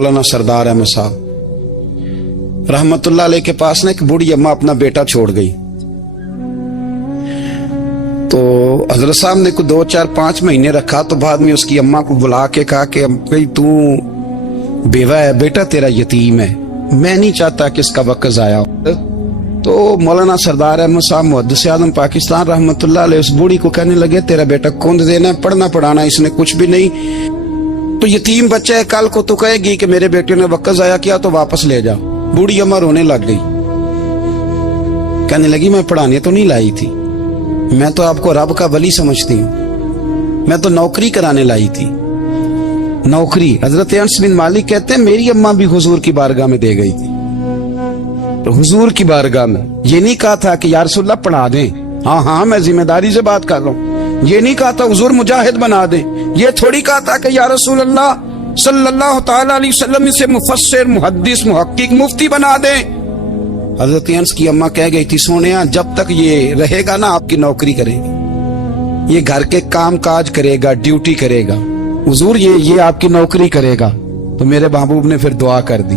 मौलाना सरदार अहमद साहब रहमतुल्लाह अलैह के पास ना एक बूढ़ी अम्मा अपना बेटा छोड़ गई। तो हजरत साहब ने कुछ 2, 4, 5 महीने रखा। तो बाद में उसकी अम्मा को बुला के कहा कि भाई तू बेवा है, बेटा तेरा यतीम है, मैं नहीं चाहता कि इसका वक्त जाया हो। तो मौलाना सरदार अहमद साहब मुहद्दिस आज़म पाकिस्तान रहमतुल्लाह अलैह उस बूढ़ी को कहने लगे तेरा बेटा कौन देना है, पढ़ना पढ़ाना इसने कुछ भी नहीं, तो यतीम बच्चा है, कल को तो कहेगी कि मेरे बेटे ने वक्त जाया किया तो वापस ले जाओ। बूढ़ी अम्मा रोने लग गई, कहने लगी मैं पढ़ाने तो नहीं लाई थी, मैं तो आपको रब का वली समझती हूँ, मैं तो नौकरी कराने लाई थी। नौकरी हजरत अनस बिन मालिक कहते हैं मेरी अम्मा भी हुजूर की बारगाह में दे गई थी। तो हुजूर की बारगाह में ये नहीं कहा था कि या रसूलल्लाह पढ़ा दें, हाँ हाँ मैं जिम्मेदारी से बात कर रहा हूँ, ये नहीं कहा था हुजूर मुजाहिद बना दें, ये थोड़ी कहा था कि या रसूलल्लाह सल्लल्लाहु तआला अलैहि वसल्लम इसे मुफस्सिर मुहद्दिस मुहक्किक मुफ्ती बना दें। हजरत अनस की अम्मा कह गई थी सोनिया जब तक ये रहेगा ना आपकी नौकरी करेगी, ये घर के काम काज करेगा, ड्यूटी करेगा, हुजूर ये आपकी नौकरी करेगा। तो मेरे महबूब ने फिर दुआ कर दी,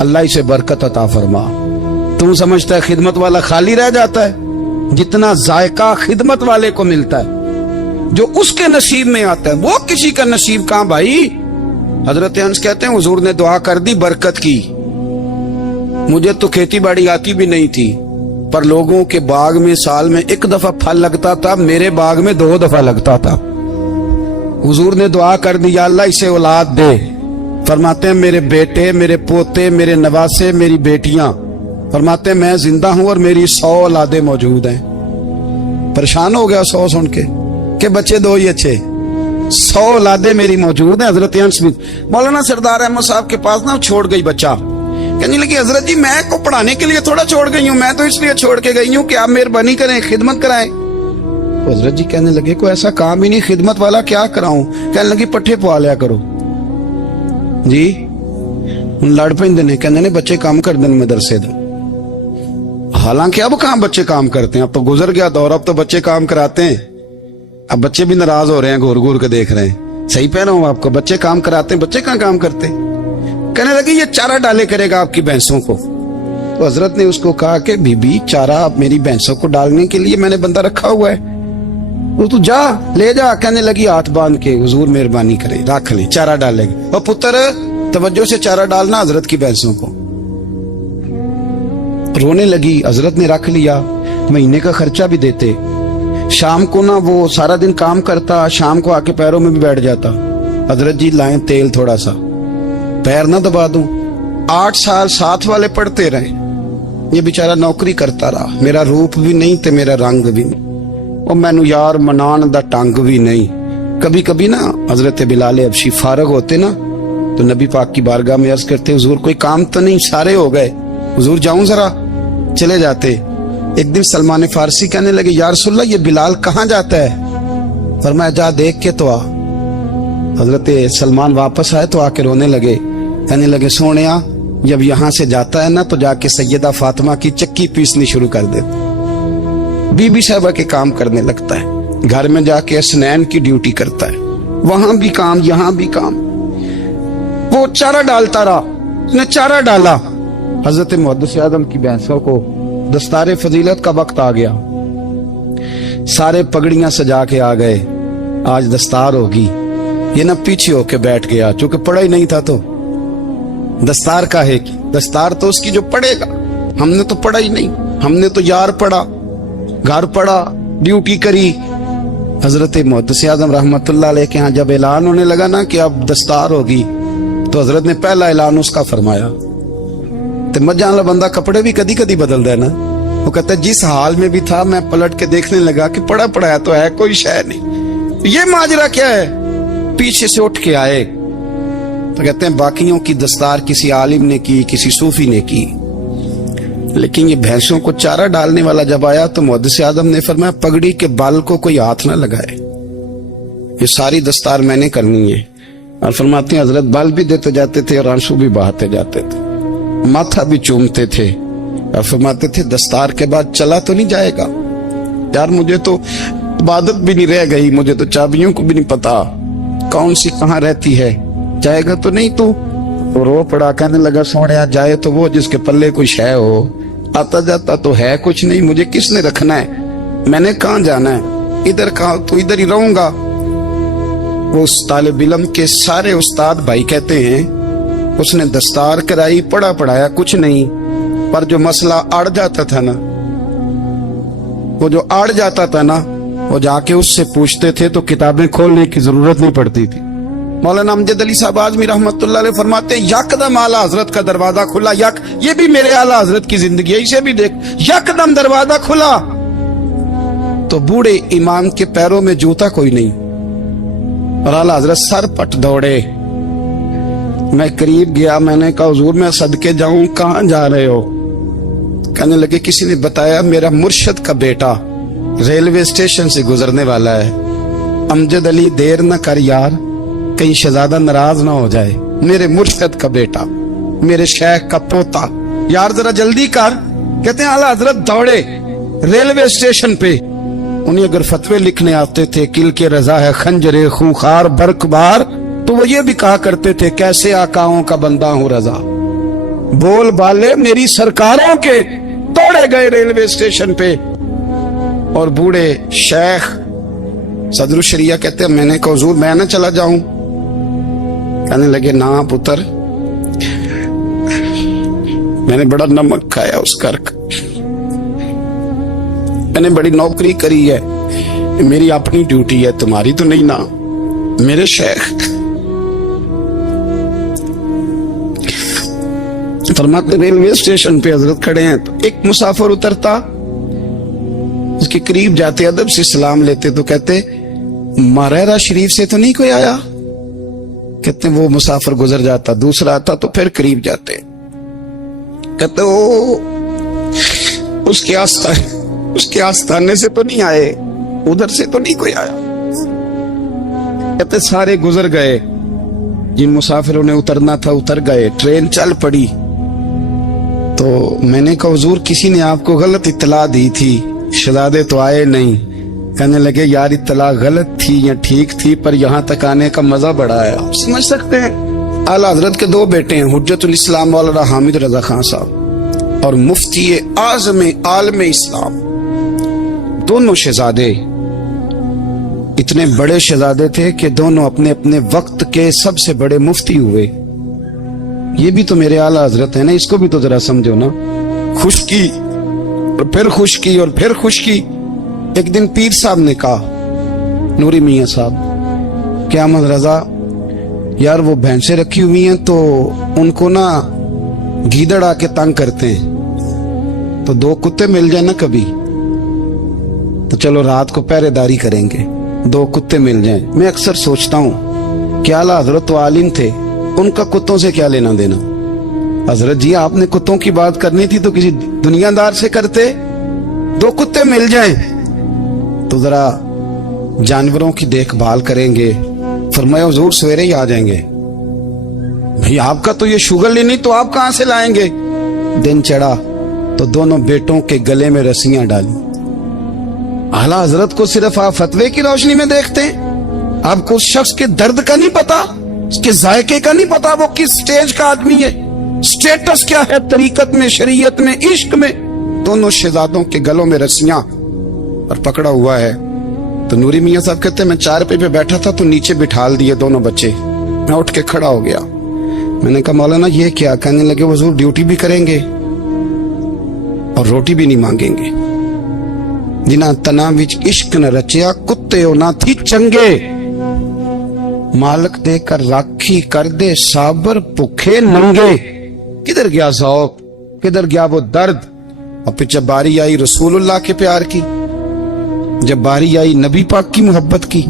अल्लाह इसे बरकत अता फरमा। तू समझता है खिदमत वाला खाली रह जाता है? जितना जायका खिदमत वाले को मिलता है, जो उसके नसीब में आता है, वो किसी का नसीब कहां भाई। हजरत अनस कहते हैं हुजूर ने दुआ कर दी बरकत की। मुझे तो खेती बाड़ी आती भी नहीं थी, पर लोगों के बाग में साल में 1 दफा फल लगता था, मेरे बाग में 2 दफा लगता था। हुजूर ने दुआ कर दी या अल्लाह इसे औलाद दे। फरमाते हैं मेरे बेटे, मेरे पोते, मेरे नवासे, मेरी बेटियां, फरमाते हैं मैं जिंदा हूं और मेरी 100 औलादे मौजूद हैं। परेशान हो गया 100 सुन के बच्चे 2 ही अच्छे, 100 औलादे मेरी मौजूद हैं। हजरत अनस बिन मौलाना सरदार अहमद साहब के पास ना छोड़ गई बच्चा, कहने लगी हजरत जी मैं को पढ़ाने के लिए थोड़ा छोड़ गई हूँ, मैं तो इसलिए छोड़ के गई हूँ कि आप मेहरबानी करें खिदमत कराएं। हजरत जी कहने लगे कोई ऐसा काम ही नहीं, खिदमत वाला क्या कराऊं। कहने लगी पट्ठे पवा लिया करो जी। लड़ पेंदे ने, कहने ने बच्चे काम कर दें मदरसे दा। हालांकि अब कहाँ बच्चे काम करते हैं, अब तो गुजर गया दौर, अब तो बच्चे काम कराते हैं। अब बच्चे भी नाराज हो रहे हैं, घूर घूर के देख रहे हैं। सही कह रहा हूं आपको, बच्चे काम कराते हैं, बच्चे कहाँ काम करते। कहने लगे ये चारा डाले करेगा आपकी भैंसों को। तो हजरत ने उसको कहा कि बीबी चारा मेरी भैंसों को डालने के लिए मैंने बंदा रखा हुआ है, तो तू जा ले जा। कहने लगी हाथ बांध के हुजूर मेहरबानी करे रख ले, चारा डालेगी। और पुत्र तवज्जो से चारा डालना हजरत की भैंसों को। रोने लगी, हजरत ने रख लिया, महीने का खर्चा भी देते। शाम को ना वो सारा दिन काम करता, शाम को आके पैरों में भी बैठ जाता, हजरत जी लाएं तेल थोड़ा सा, पैर ना दबा दूं। 8 साल साथ वाले पढ़ते रहे, ये बेचारा नौकरी करता रहा, मेरा रूप भी नहीं ते मेरा रंग भी नहीं, और मैनू यार मनान दा टंग भी नहीं। कभी कभी ना हजरत बिलाल हबशी फारग होते ना तो नबी पाक की बारगाह में अर्ज करते हुजूर कोई काम तो नहीं, सारे हो गए, हुजूर जाऊं जरा, चले जाते। एक दिन सलमान फारसी कहने लगे या रसूलल्लाह ये बिलाल कहाँ जाता है। फरमाया जा देख के तो आ। हजरत सलमान वापस आए तो आके रोने लगे, कहने लगे सोनिया जब यहाँ से जाता है ना तो जाके सैयदा फातिमा की चक्की पीसनी शुरू कर दे। बीबी साहबा के काम करने लगता है, घर में जाके स्नैन की ड्यूटी करता है, वहां भी काम यहाँ भी काम। वो चारा डालता रहा, उसने चारा डाला। हजरत मुहद्दिस आज़म की भैंसों को दस्तारे फजीलत का वक्त आ गया, सारे पगड़ियां सजा के आ गए, आज दस्तार होगी। ये ना पीछे होके बैठ गया, चूंकि पढ़ा ही नहीं था तो दस्तार का है कि दस्तार तो उसकी जो पढ़ेगा, हमने तो पढ़ा ही नहीं, हमने तो यार पढ़ा, घर पढ़ा, ड्यूटी करी। हजरत मुहद्दिस आज़म रहमतुल्लाह अलैह के यहाँ जब ऐलान होने लगा ना कि अब दस्तार होगी, तो हजरत ने पहला ऐलान उसका फरमाया। तो मजा वाला बंदा कपड़े भी कदी कदी बदल देना। वो कहता है जिस हाल में भी था मैं पलट के देखने लगा कि पड़ा पड़ा तो है, कोई शय नहीं, ये माजरा क्या है। पीछे से उठ के आए तो कहते हैं बाकियों की दस्तार किसी आलिम ने की, किसी सूफी ने की, लेकिन ये भैंसों को चारा डालने वाला जब आया तो मुहद्दिस आज़म ने फरमाया पगड़ी के बाल को कोई हाथ ना लगाए, ये सारी दस्तार मैंने करनी है। और फरमाते हैं हजरत बाल भी देते जाते थे और आंसू भी बहाते जाते थे, माथा भी चूमते थे, और फरमाते थे दस्तार के बाद चला तो नहीं जाएगा यार, मुझे तो इबादत भी नहीं रह गई, मुझे तो चाबियों को भी नहीं पता कौन सी कहाँ रहती है, जाएगा तो नहीं तू। तो रो पड़ा, कहने लगा सोने जाए तो वो जिसके पल्ले कोई शय हो, आता जाता तो है कुछ नहीं, मुझे किसने रखना है, मैंने कहाँ जाना है, इधर कहाँ तो इधर ही रहूंगा। वो उस तालिब इल्म के सारे उस्ताद भाई कहते हैं उसने दस्तार कराई, पढ़ा पढ़ाया कुछ नहीं, पर जो मसला अड़ जाता था ना, वो जो अड़ जाता था ना, वो जाके उससे पूछते थे तो किताबें खोलने की जरूरत नहीं पड़ती थी। मौलाना अमजद अली साहब आजमी रहमतुल्लाह अलैह फरमाते हैं यकदम आला हजरत का दरवाजा खुला, ये भी मेरे आला हजरत की जिंदगी है, इसे भी देख, यकदम दरवाजा खुला तो बूढ़े इमाम के पैरों में जूता कोई नहीं, और आला हजरत सर पट दौड़े। मैं करीब गया, मैंने कहा हुजूर मैं सदके जाऊं, कहां जा रहे हो? कहने लगे किसी ने बताया मेरा मुर्शद का बेटा रेलवे स्टेशन से गुजरने वाला है। अमजद अली देर न कर यार, कहीं शहजादा नाराज ना हो जाए, मेरे मुर्शद का बेटा, मेरे शेख का पोता, यार जरा जल्दी कर। कहते हैं आला हजरत दौड़े रेलवे स्टेशन पे। उन्हें अगर फतवे लिखने आते थे किल के रजा है खंजरे खूंखार बरकबार, तो वो ये भी कहा करते थे कैसे आकाओं का बंदा हूं रजा, बोल बाले मेरी सरकारों के। दौड़े गए रेलवे स्टेशन पे, और बूढ़े शेख सदरुल शरिया कहते हैं मैंने कहा हुजूर मैं ना चला जाऊं? कहने लगे ना पुत्र, मैंने बड़ा नमक खाया उस घर का, मैंने बड़ी नौकरी करी है, मेरी अपनी ड्यूटी है, तुम्हारी तो नहीं ना। मेरे शेख फरमाते रेलवे स्टेशन पे हजरत खड़े हैं तो एक मुसाफिर उतरता, उसके करीब जाते अदब से सलाम लेते तो कहते मारेरा शरीफ से तो नहीं कोई आया? कहते वो मुसाफिर गुजर जाता, दूसरा आता तो फिर करीब जाते, कहते ओ उसके आस्थाने से तो नहीं आए, उधर से तो नहीं कोई आया। कहते सारे गुजर गए, जिन मुसाफिरों ने उतरना था उतर गए, ट्रेन चल पड़ी। तो मैंने कहा हुजूर किसी ने आपको गलत इत्तला दी थी, शहजादे तो आए नहीं। कहने लगे यार इत्तला गलत थी या ठीक थी, पर यहाँ तक आने का मजा बड़ा है, आप समझ सकते हैं। आला हजरत के दो बेटे हैं, हुज्जतुल इस्लाम मौलाना हामिद रजा खान साहब और मुफ्ती आज़म आलम इस्लाम। दोनों शहजादे इतने बड़े शहजादे थे कि दोनों अपने अपने वक्त के सबसे बड़े मुफ्ती हुए। ये भी तो मेरे आला हजरत है ना, इसको भी तो जरा समझो ना। खुशकी और फिर खुशकी और फिर खुशकी। एक दिन पीर साहब ने कहा नूरी मियाँ साहब क्या अहमद रजा यार वो भैंसे रखी हुई हैं तो उनको ना गीदड़ आके तंग करते हैं, तो दो कुत्ते मिल जाए ना कभी, तो चलो रात को पहरेदारी करेंगे, दो कुत्ते मिल जाएं। मैं अक्सर सोचता हूँ क्या आला हजरत तो आलिम थे, उनका कुत्तों से क्या लेना देना। हजरत जी आपने कुत्तों की बात करनी थी तो किसी दुनियादार से करते, दो कुत्ते मिल जाएं तो जरा जानवरों की देखभाल करेंगे। फरमाया हुजूर सवेरे ही आ जाएंगे। भाई आपका तो ये शुगर नहीं तो आप कहां से लाएंगे। दिन चढ़ा तो दोनों बेटों के गले में रस्सियां डाली। आला हजरत को सिर्फ आप फतवे की रोशनी में देखते हैं, आपको उस शख्स के दर्द का नहीं पता, उसके जायके का नहीं पता, वो किस स्टेज का आदमी है, स्टेटस क्या है तरीकत में, शरीयत में, इश्क में। दोनों शहजादों के गलों में रस्सियां और पकड़ा हुआ है। तो नूरी मियाँ साहब कहते हैं मैं चारपाई पे बैठा था तो नीचे बिठाल दिए दोनों बच्चे। मैं उठ के खड़ा हो गया, मैंने कहा मौलाना ये क्या? कहने लगे हुजूर ड्यूटी भी करेंगे और रोटी भी नहीं मांगेंगे। जिन्हां तना विच इश्क न रचिया कुत्ते हो ना थी चंगे, मालक देकर राखी कर दे साबर भुखे नंगे। किधर गया ज़ौक़, किधर गया वो दर्द। और फिर जब बारी आई रसूलुल्लाह के प्यार की, जब बारी आई नबी पाक की मोहब्बत की,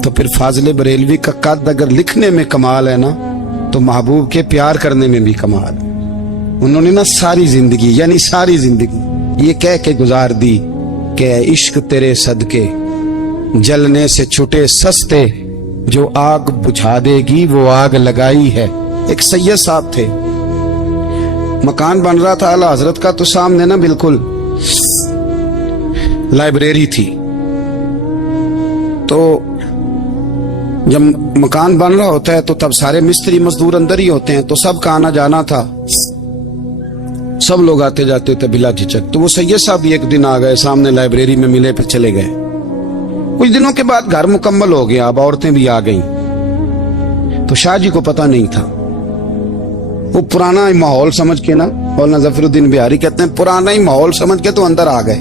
तो फिर फाजिल बरेलवी का कद अगर लिखने में कमाल है ना, तो महबूब के प्यार करने में भी कमाल। उन्होंने ना सारी जिंदगी यानी सारी जिंदगी ये कह के गुजार दी कि इश्क तेरे सदके जलने से छुटे सस्ते, जो आग बुझा देगी वो आग लगाई है। एक सैयद साहब थे, मकान बन रहा था आला हजरत का, तो सामने ना बिल्कुल लाइब्रेरी थी। तो जब मकान बन रहा होता है तो तब सारे मिस्त्री मजदूर अंदर ही होते हैं, तो सब का आना जाना था, सब लोग आते जाते थे बिला झिझक। तो वो सैयद साहब भी एक दिन आ गए, सामने लाइब्रेरी में मिले, फिर चले गए। कुछ दिनों के बाद घर मुकम्मल हो गया, अब औरतें भी आ गईं। तो शाह जी को पता नहीं था, वो पुराना ही माहौल समझ के ना, मौलाना जफरुद्दीन बिहारी कहते हैं पुराना ही माहौल समझ के तो अंदर आ गए।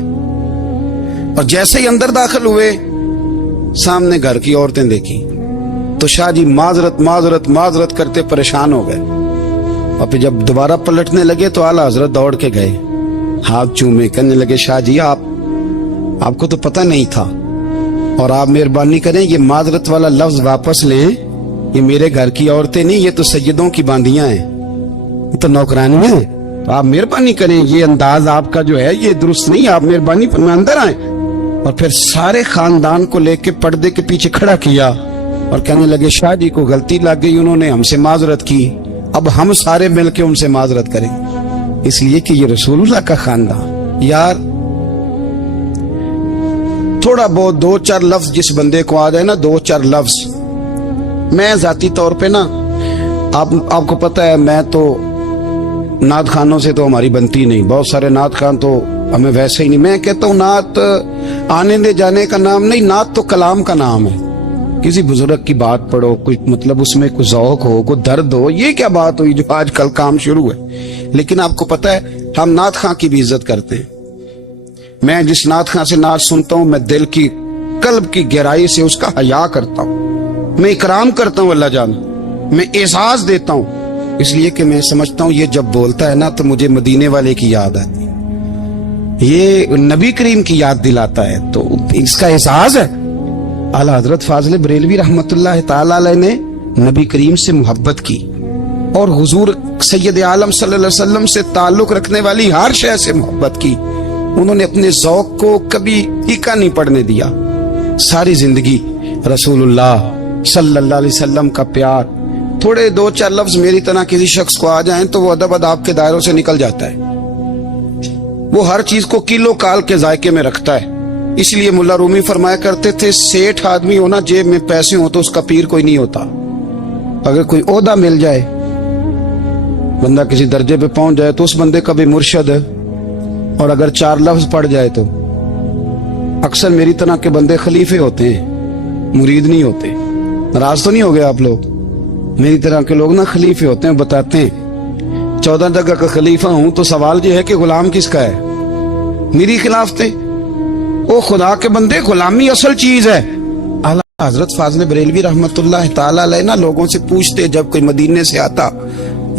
और जैसे ही अंदर दाखिल हुए, सामने घर की औरतें देखी तो शाह जी माजरत माजरत माजरत करते परेशान हो गए। और फिर जब दोबारा पलटने लगे तो आला हजरत दौड़ के गए, हाथ चूमे, कहने लगे शाह जी आपको तो पता नहीं था, और आप मेहरबानी करें ये माजरत वाला लफ्ज वापस लें, ये मेरे घर की औरतें नहीं, ये तो सैयदों की बांदियां हैं, ये तो नौकरानियां हैं, तो आप मेहरबानी करें, ये अंदाज आपका जो है ये दुरुस्त नहीं, आप मेहरबानी में अंदर आए। और फिर सारे खानदान को लेके पर्दे के पीछे खड़ा किया और कहने लगे शाह जी को गलती लग गई, उन्होंने हमसे माजरत की, अब हम सारे मिलके उनसे माजरत करें, इसलिए कि ये रसूलुल्लाह का खानदान। यार थोड़ा बहुत 2-4 लफ्ज जिस बंदे को आ जाए ना, 2-4 लफ्ज, मैं जाती तौर पे ना, आपको पता है मैं तो नात खानों से तो हमारी बनती नहीं, बहुत सारे नात खान तो हमें वैसे ही नहीं। मैं कहता हूँ नात आने दे जाने का नाम नहीं, नात तो कलाम का नाम है। किसी बुजुर्ग की बात पढ़ो, कुछ मतलब उसमें कुछ ज़ौक हो, कुछ दर्द हो, ये क्या बात हुई जो आजकल काम शुरू है। लेकिन आपको पता है हम नात खां की भी इज्जत करते हैं। मैं जिस नात खां से नात सुनता हूँ, मैं दिल की कल्ब की गहराई से उसका हया करता हूँ, मैं इकराम करता हूँ अल्लाह जान, मैं एहसास देता हूँ, इसलिए कि मैं समझता हूँ ये जब बोलता है ना तो मुझे मदीने वाले की याद आती है, ये नबी करीम की याद दिलाता है, तो इसका एहसास है। आला हजरत फाजिल बरेलवी रहमतुल्लाह ताला अलैह ने नबी करीम से मोहब्बत की और हुजूर सैयद आलम सल्लल्लाहु अलैहि वसल्लम से ताल्लुक रखने वाली हर शय से मोहब्बत की। उन्होंने अपने ज़ौक को कभी फीका नहीं पड़ने दिया। सारी जिंदगी रसूलुल्लाह सल्लल्लाहु अलैहि वसल्लम का प्यार। थोड़े 2-4 लफ्ज मेरी तरह किसी शख्स को आ जाएं तो वो अदब अदाब के दायरों से निकल जाता है। वो हर चीज को किलो काल के जायके में रखता है। इसलिए मुल्ला रूमी फरमाया करते थे, सेठ आदमी होना जेब में पैसे हो तो उसका पीर कोई नहीं होता। अगर कोई ओहदा मिल जाए, बंदा किसी दर्जे पे पहुंच जाए तो उस बंदे का भी मुर्शद है, और अगर 4 लफ्ज पढ़ जाए तो अक्सर मेरी तरह के बंदे खलीफे होते हैं, मुरीद नहीं होते। नाराज तो नहीं हो गए आप लोग? मेरी तरह के लोग ना खलीफे होते हैं, बताते हैं 14 जगह का खलीफा हूं तो सवाल ये है कि गुलाम किसका है? मेरी खिलाफ थे। ओ खुदा के बंदे, गुलामी असल चीज है। आला हजरत फाजिल बरेलवी रहमतुल्लाह ताला अलैह ना लोगों से पूछते, जब कोई मदीने से आता,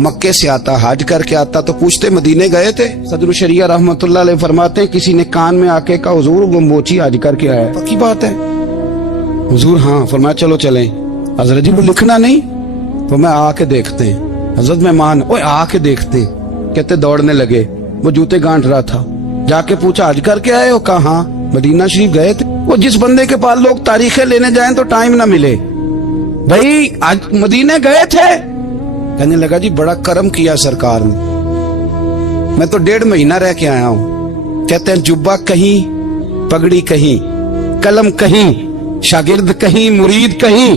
मक्के से आता, हज करके आता तो पूछते मदीने गए थे? सदर शरिया रहमतुल्लाह अलैह फरमाते हैं किसी ने कान में आके कहा हुजूर वो मोची हज करके आया। पक्की बात है हुजूर? हाँ। फरमाया चलो चलें। हजरत जी को लिखना नहीं? तो मैं आके देखते हैं। हजरत मेहमान, ओए आके देखते। कहते दौड़ने लगे, वो जूते गांठ रहा था। जाके पूछा हज करके आए हो? कहा हाँ। मदीना शरीफ गए थे? वो जिस बंदे के पास लोग तारीखें लेने जाएं तो टाइम ना मिले, भाई आज मदीने गए थे? कहने लगा जी बड़ा करम किया सरकार ने, मैं तो 1.5 महीना रह के आया हूं। कहते हैं जुब्बा कहीं, पगड़ी कहीं, कलम कहीं, शागिर्द कहीं, मुरीद कहीं,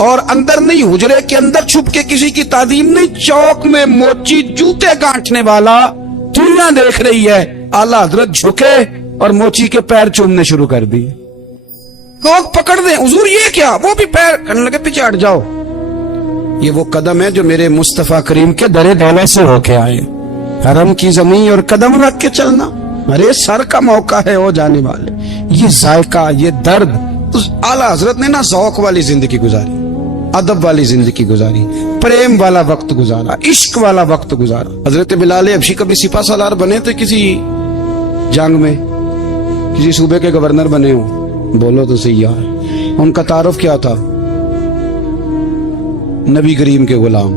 और अंदर नहीं, हुजरे के अंदर छुप के किसी की तादीम नहीं, चौक में मोची जूते गांठने वाला दुनिया देख रही है। आला हजरत झुके और मोची के पैर चूमने शुरू कर दिए। लोग पकड़ दें, हुजूर ये क्या? वो भी पैर करने लगे, पीछे हट जाओ। ये वो कदम है जो मेरे मुस्तफा करीम के दरे दौलत से होके आए। हरम की जमीन और कदम रख के चलना, अरे सर का मौका है हो जाने वाले। ये जायका, ये दर्द, तो आला हजरत ने ना ज़ौक वाली जिंदगी गुजारी, अदब वाली जिंदगी गुजारी, प्रेम वाला वक्त गुजारा, इश्क वाला वक्त गुजारा। हजरत बिलाल हबशी कभी सिपा सालार बने थे किसी जंग में, किसी सूबे के गवर्नर बने हो? बोलो तो सही यार। उनका तारुफ क्या था? नबी करीम के गुलाम।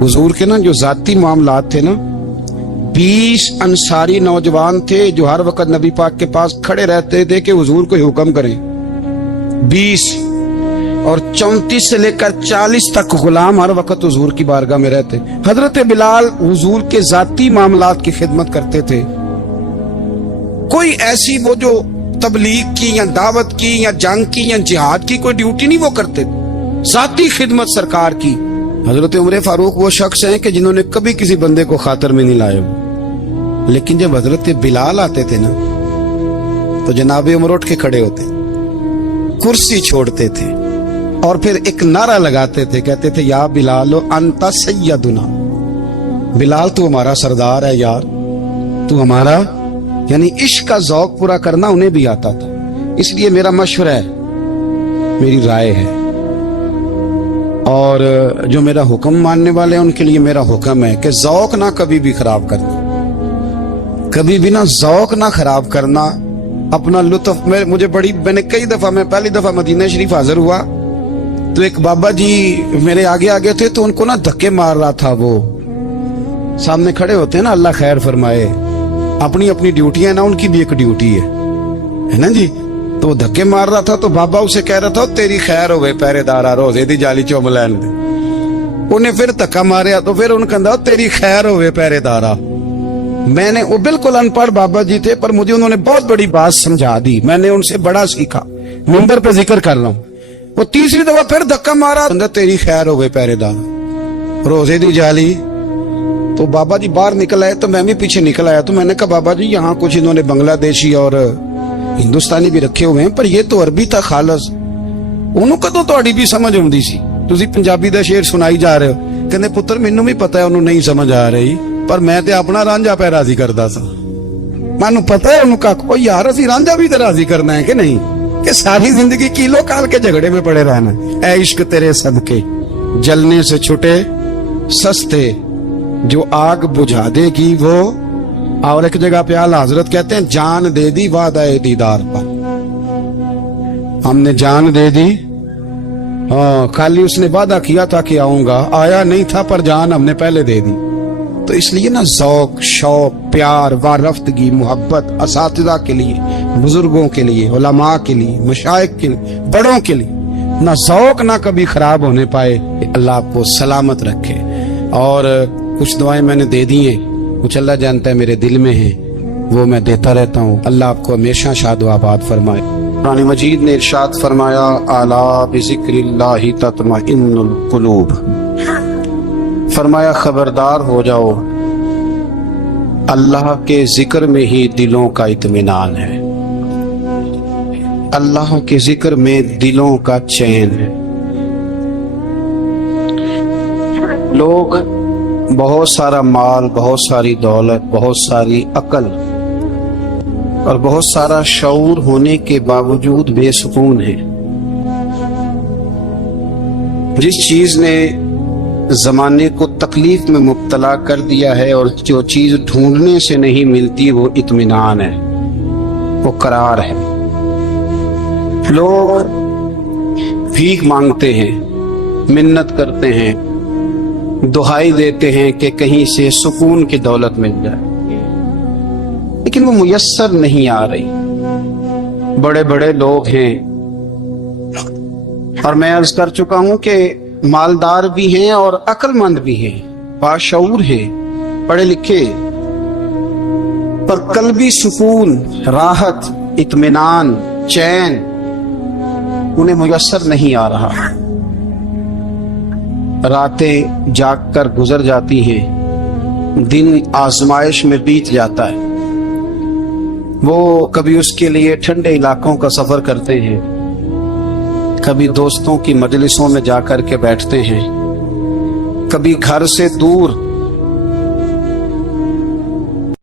हुजूर के ना जो जाती मामलात थे ना, 20 अंसारी नौजवान थे जो हर वक्त नबी पाक के पास खड़े रहते थे कि हुजूर को हुक्म करें। 20 और 34 से लेकर 40 तक गुलाम हर वक्त हुजूर की बारगाह में रहते। हजरत बिलाल हुजूर के जाती मामलात की खिदमत करते थे। कोई ऐसी वो जो तबलीग की या दावत की या जंग की या जिहाद की कोई ड्यूटी नहीं वो करते, जाती खिदमत सरकार की। हजरत उमर फारूक वो शख्स हैं कि जिन्होंने कभी किसी बंदे को खातर में नहीं लाया, लेकिन जब हजरत बिलाल आते थे ना तो जनाब उमर उठ के खड़े होते, कुर्सी छोड़ते थे और फिर एक नारा लगाते थे, कहते थे या बिलाल अंता सैयदुना, बिलाल तू हमारा सरदार है यार, तू हमारा। यानी इश्क का ज़ौक पूरा करना उन्हें भी आता था। इसलिए मेरा मशवरा है, मेरी राय है, और जो मेरा हुक्म मानने वाले हैं उनके लिए मेरा हुक्म है कि ज़ौक ना कभी भी खराब करना, कभी भी ना ज़ौक ना खराब करना, अपना लुत्फ। मैंने कई दफा, मैं पहली दफा मदीना शरीफ हाजिर हुआ तो एक बाबा जी मेरे आगे आगे थे, तो उनको ना धक्के मार रहा था। वो सामने खड़े होते हैं ना, अल्लाह खैर फरमाए, अपनी अपनी ड्यूटी है ना, उनकी भी एक ड्यूटी है ना जी। तो वो धक्के मार रहा था तो बाबा उसे कह रहा था तेरी खैर होवे पहरेदारा, रोजे दी जाली चुम लैन दे। उन्हें फिर धक्का मारिया तो फिर उन्हें कहता तेरी खैर होवे पहरेदारा। मैंने, वो बिल्कुल अनपढ़ बाबा जी थे, पर मुझे उन्होंने बहुत बड़ी बात समझा दी, मैंने उनसे बड़ा सीखा, मिंबर पे जिक्र कर रहा हूं। वो तीसरी दफा फिर धक्का मारा, तेरी खैर होवे पहरेदारा, रोजे दी जाली। तो बाबा जी बाहर निकल आए तो मैं भी पीछे निकल आया। तो मैंने कहा बाबा जी यहाँ कुछ इन्होंने बांग्लादेशी और हिंदुस्तानी भी रखे हुए हैं, पर ये तो अरबी था खालस, ਉਹਨੂੰ ਕਦੋਂ ਤੁਹਾਡੀ ਵੀ ਸਮਝ ਆਉਂਦੀ ਸੀ? ਤੁਸੀਂ ਪੰਜਾਬੀ ਦਾ ਸ਼ੇਰ ਸੁਣਾਈ ਜਾ ਰਹੇ ਹੋ। ਕਹਿੰਦੇ ਪੁੱਤਰ ਮੈਨੂੰ ਵੀ ਪਤਾ ਹੈ ਉਹਨੂੰ ਨਹੀਂ ਸਮਝ ਆ ਰਹੀ, ਪਰ ਮੈਂ ਤੇ ਆਪਣਾ ਰਾਂਝਾ ਪੈ ਰਾਜ਼ੀ ਕਰਦਾ ਸਾਂ। ਮੈਨੂੰ ਪਤਾ ਹੈ ਉਹਨੂੰ ਕੱਖ ਉਹ ਯਾਰ ਅਸੀਂ ਰਾਂਝਾ ਵੀ ਤੇ ਰਾਜ਼ੀ ਕਰਨਾ ਹੈ कि नहीं, कि सारी जिंदगी कीलो काल के झगड़े में पड़े रहना। ऐ इश्क तेरे सदके जलने से छुटे सस्ते, जो आग बुझा देगी वो। और एक जगह पे आला हजरत कहते हैं जान दे दी वादा दीदार पर, हमने जान दे दी। हाँ, खाली उसने वादा किया था कि आऊंगा, आया नहीं था, पर जान हमने पहले दे दी। तो इसलिए ना ज़ौक, शौक, प्यार, वारफ्तगी, मोहब्बत असातिज़ा के लिए, बुजुर्गों के लिए, उलमा के लिए, मशाइख के लिए, बड़ों के लिए, ना ज़ौक ना कभी खराब होने पाए। अल्लाह आपको सलामत रखे। और कुछ दुआएं मैंने दे दी हैं, कुछ अल्लाह जानता है मेरे दिल में है, वो मैं देता रहता हूँ। अल्लाह आपको हमेशा शाद व आबाद फरमाए। कुरान मजीद ने इरशाद फरमाया अला बिज़िक्रिल्लाहि तत्मइन्नुल कुलूब, फरमाया खबरदार हो जाओ, अल्लाह के जिक्र में ही दिलों का इत्मीनान है, अल्लाह के जिक्र में दिलों का चैन है। लोग बहुत सारा माल, बहुत सारी दौलत, बहुत सारी अकल और बहुत सारा शऊर होने के बावजूद बेसुकून है। जिस चीज ने जमाने को तकलीफ में मुब्तला कर दिया है और जो चीज ढूंढने से नहीं मिलती वो इत्मीनान है, वो करार है। लोग भीख मांगते हैं, मिन्नत करते हैं, दुहाई देते हैं कि कहीं से सुकून की दौलत मिल जाए, लेकिन वो मुयस्सर नहीं आ रही। बड़े बड़े लोग हैं, और मैं अर्ज कर चुका हूं कि मालदार भी हैं और अक्लमंद भी हैं, बाशऊर हैं, पढ़े लिखे, पर कल्बी सुकून, राहत, इत्मीनान, चैन उन्हें मुयस्सर नहीं आ रहा। रातें जाग कर गुजर जाती हैं, दिन आजमाइश में बीत जाता है। वो कभी उसके लिए ठंडे इलाकों का सफर करते हैं, कभी दोस्तों की मजलिसों में जाकर के बैठते हैं, कभी घर से दूर